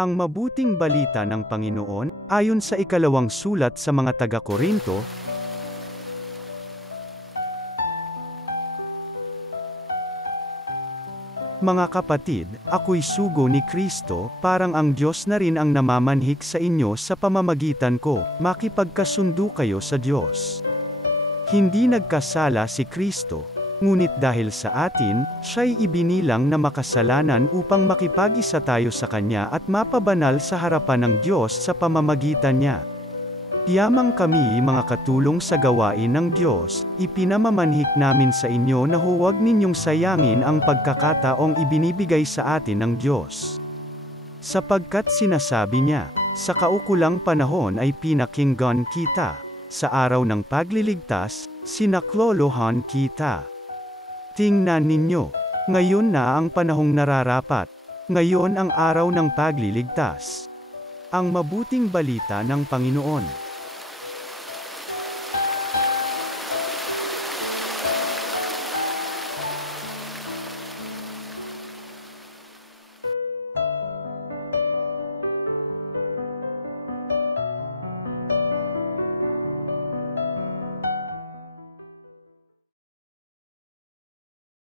Ang mabuting balita ng Panginoon, ayon sa ikalawang sulat sa mga taga-Korinto. Mga kapatid, ako'y sugo ni Kristo, parang ang Diyos na rin ang namamanhik sa inyo sa pamamagitan ko, makipagkasundo kayo sa Diyos. Hindi nagkasala si Kristo. Ngunit dahil sa atin, siya'y ibinilang na makasalanan upang makipag-isa tayo sa Kanya at mapabanal sa harapan ng Diyos sa pamamagitan niya. Yamang kami mga katulong sa gawain ng Diyos, ipinamamanhik namin sa inyo na huwag ninyong sayangin ang pagkakataong ibinibigay sa atin ng Diyos. Sapagkat sinasabi niya, sa kaukulang panahon ay pinakinggan kita, sa araw ng pagliligtas, sinaklolohan kita. Tingnan ninyo, ngayon na ang panahong nararapat. Ngayon ang araw ng pagliligtas. Ang mabuting balita ng Panginoon.